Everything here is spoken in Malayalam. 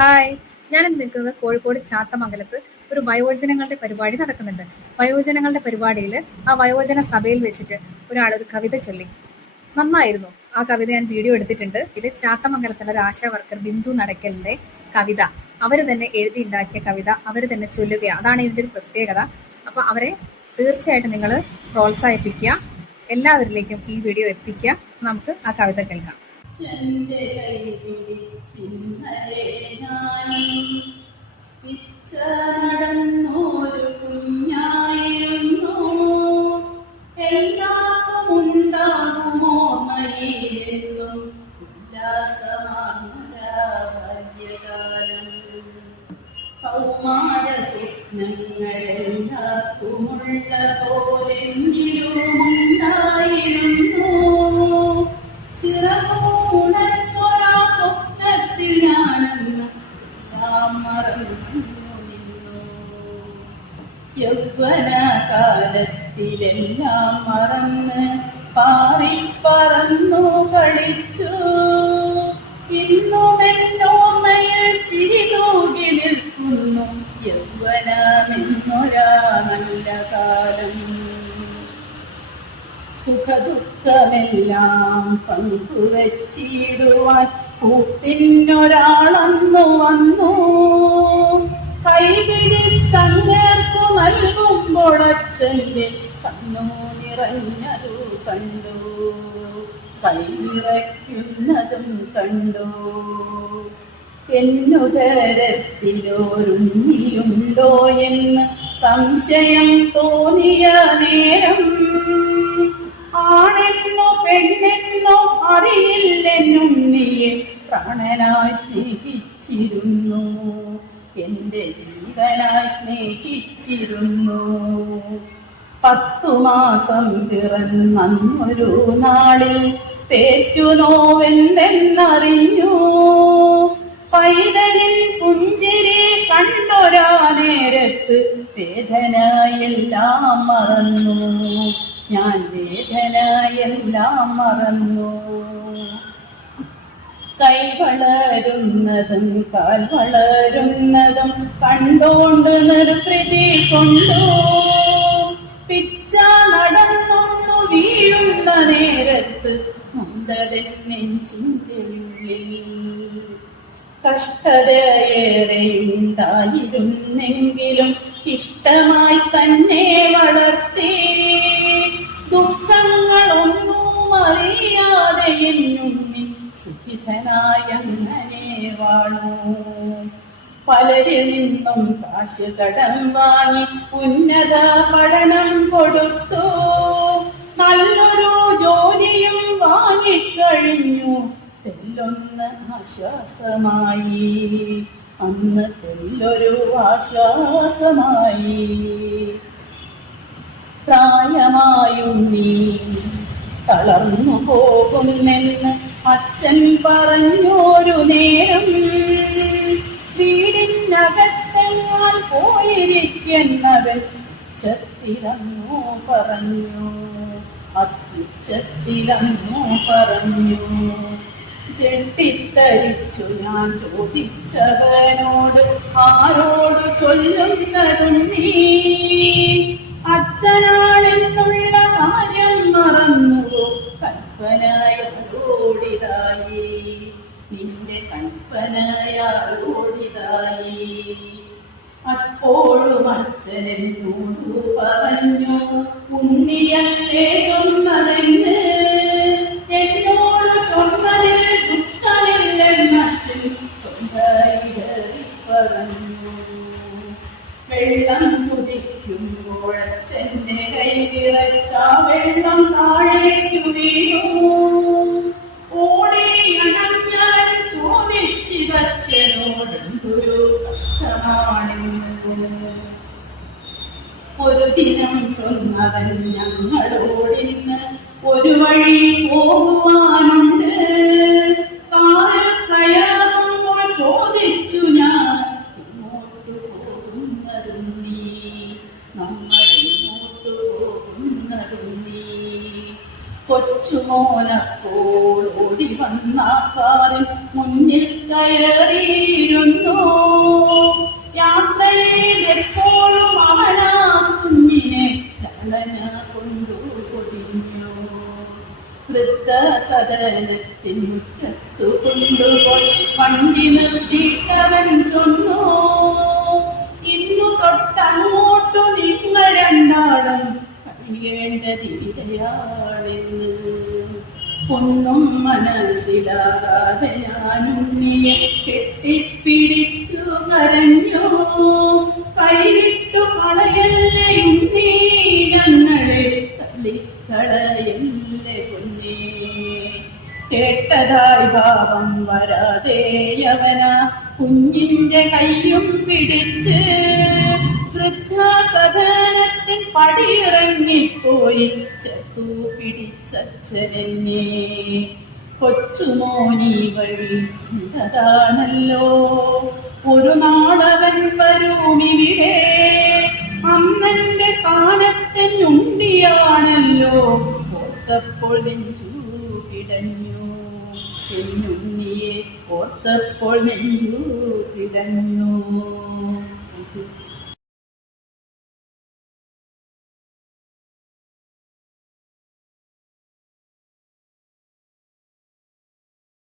ഹായ് ഞാൻ നിൽക്കുന്നത് കോഴിക്കോട് ചാത്തമംഗലത്ത് ഒരു വയോജനങ്ങളുടെ പരിപാടി നടക്കുന്നുണ്ട്. വയോജനങ്ങളുടെ പരിപാടിയിൽ ആ വയോജന സഭയിൽ വെച്ചിട്ട് ഒരാൾ ഒരു കവിത ചൊല്ലി. നന്നായിരുന്നു. ആ കവിത ഞാൻ വീഡിയോ എടുത്തിട്ടുണ്ട്. ഇതിൽ ചാത്തമംഗലത്തുള്ള ഒരു ആശാ വർക്കർ ബിന്ദു നടക്കലിന്റെ കവിത. അവർ തന്നെ എഴുതി ഉണ്ടാക്കിയ കവിത. അവർ തന്നെ ചൊല്ലുകയാണ് അതാണ് ഇതിന്റെ ഒരു പ്രത്യേകത. അപ്പൊ അവരെ തീർച്ചയായിട്ടും നിങ്ങൾ പ്രോത്സാഹിപ്പിക്കുക. എല്ലാവരിലേക്കും ഈ വീഡിയോ എത്തിക്കുക. നമുക്ക് ആ കവിത കേൾക്കാം. അച്ഛന്റെ കൈ പിടിച്ചിന്നലെ ഞാനും പിച്ച കുഞ്ഞായിരുന്നു. എല്ലാവർക്കും ഉണ്ടാകുമോ മയിലെന്നും ഉല്ലാസമാർന്ന ബാല്യകാലം കൗമാര സ്വപ്നങ്ങളെല്ലാവർക്കുമുള്ള പോലെങ്കിലുമുണ്ടായിരുന്നു മറന്നു നിന്നു യൗവന കാലത്തിലെല്ലാം മറന്ന് പാറിപ്പറന്നു കളിച്ചു ഇന്നുമെന്നോമയിൽ ചിരി നോക്കി നിൽക്കുന്നു. യൗവനമെന്നൊരാ നല്ല കാലം. സുഖദുഃഖമെല്ലാം പങ്കുവച്ചിടുവാൻ കൂട്ടിനൊരാളന്നു വന്നു. കൈപിടിച്ചങ്ങേർക്കു നൽകുമ്പോൾ അച്ഛന്റെ കണ്ണു നിറഞ്ഞതു കണ്ടു. കൈനിറയ്ക്കുന്നതും കണ്ടു. എന്നുതരത്തിലോരുണ്ടോ എന്ന് സംശയം തോന്നിയ നേരം ആണെന്നോ പെണ്ണെന്നോ അറിയില്ലെന്നും നീ പ്രാണനായി സ്നേഹിച്ചിരുന്നു. എന്റെ ജീവനായി സ്നേഹിച്ചിരുന്നു. പത്തു മാസം പിറന്നൊരു നാളിൽ പേറ്റുനോവെന്തെന്നറിഞ്ഞു. പൈതലിൻ പുഞ്ചിരി കണ്ടൊരാ നേരത്ത് വേദന എല്ലാം മറന്നു. ഞാൻ വേദനായെല്ലാം മറന്നു. കൈ വളരുന്നതും കാൽ വളരുന്നതും കണ്ടോണ്ട് നിർപ്രീതി കൊണ്ടു. പിച്ച നടന്നൊന്നു വീഴുന്ന നേരത്ത് നൊന്തതൻ നെഞ്ചിന്റെ ഉള്ളിൽ കഷ്ടതയേറെയുണ്ടായിരുന്നെങ്കിലും ഇഷ്ടമായി തന്നെ വളർത്തി. എന്നുണ്ണി സുഖിതനായങ്ങനെ വാണു. പലരിൽ നിന്നും കാശ് കടം വാങ്ങി ഉന്നത പഠനം കൊടുത്തു. നല്ലൊരു ജോലിയും വാങ്ങിക്കഴിഞ്ഞു. തെല്ലൊന്ന് ആശ്വാസമായി. അന്ന് തെല്ലൊരു ആശ്വാസമായി. പ്രായമായും നീ തളർന്നു പോകുന്നെന്ന് അച്ഛൻ പറഞ്ഞൊരു നേരം. വീടിനകത്തെങ്ങാൻ പോയിരിക്കുന്നവൻ ചത്തിരന്നു പറഞ്ഞു. അത്യുച്ചത്തിരന്നു പറഞ്ഞു. ചെട്ടിത്തരിച്ചു ഞാൻ ചോദിച്ചവനോട് ആരോട് ചൊല്ലുന്നതും നീ? അപ്പോഴും അച്ഛനെന്നോടു പറഞ്ഞു ഉണ്ണിയല്ലേ ചൊന്നതെന്ന്? എന്നോട് ചൊന്നതിൽ ദുഃഖമില്ലെന്ന് അച്ഛൻ തൊണ്ടയിടറി പറഞ്ഞു വെള്ളം ദിനം ചൊന്നവൻ ഞങ്ങളോടിന്ന് ഒരു വഴി പോകുവാനുണ്ട്. കാറിൽ കയറുമ്പോൾ ചോദിച്ചു ഞാൻ ഇങ്ങോട്ട് പോകുന്നതും നീ നമ്മൾ ഇങ്ങോട്ട് പോകുന്നതും നീ. കൊച്ചുമോനപ്പോൾ ഓടി വന്ന കാറിൽ മുന്നിൽ കയറിയിരുന്നു. മുറ്റത്തു കൊണ്ടുപോയി വണ്ടി നിർത്തിയിട്ടവൻ ചൊന്നു ഇന്നു തൊട്ടങ്ങോട്ടു നിങ്ങൾ രണ്ടാളും കഴിയേണ്ടതിരയാളെന്ന് ഒന്നും മനസ്സിലാകാതെ നീ കെട്ടിപ്പിടിച്ചു കേട്ടതായി ഭാവം വരാതേയവന. കുഞ്ഞിന്റെ കയ്യും പിടിച്ച് വൃദ്ധാസദനത്തിൽ പടിയിറങ്ങിപ്പോയി. ചത്തു പിടിച്ചച്ഛനെന്നെ. കൊച്ചുമോനി വഴി കണ്ടതാണല്ലോ. ഒരു നാളവൻ വരൂമിവിടെ. അമ്മന്റെ സ്ഥാനത്തിനുണ്ടിയാണല്ലോ ഓർത്തപ്പോൾ നെഞ്ചു പിടഞ്ഞു കുഞ്ഞുണ്ണിയെ ഓർത്തപ്പോൾ നെഞ്ചു പിടഞ്ഞു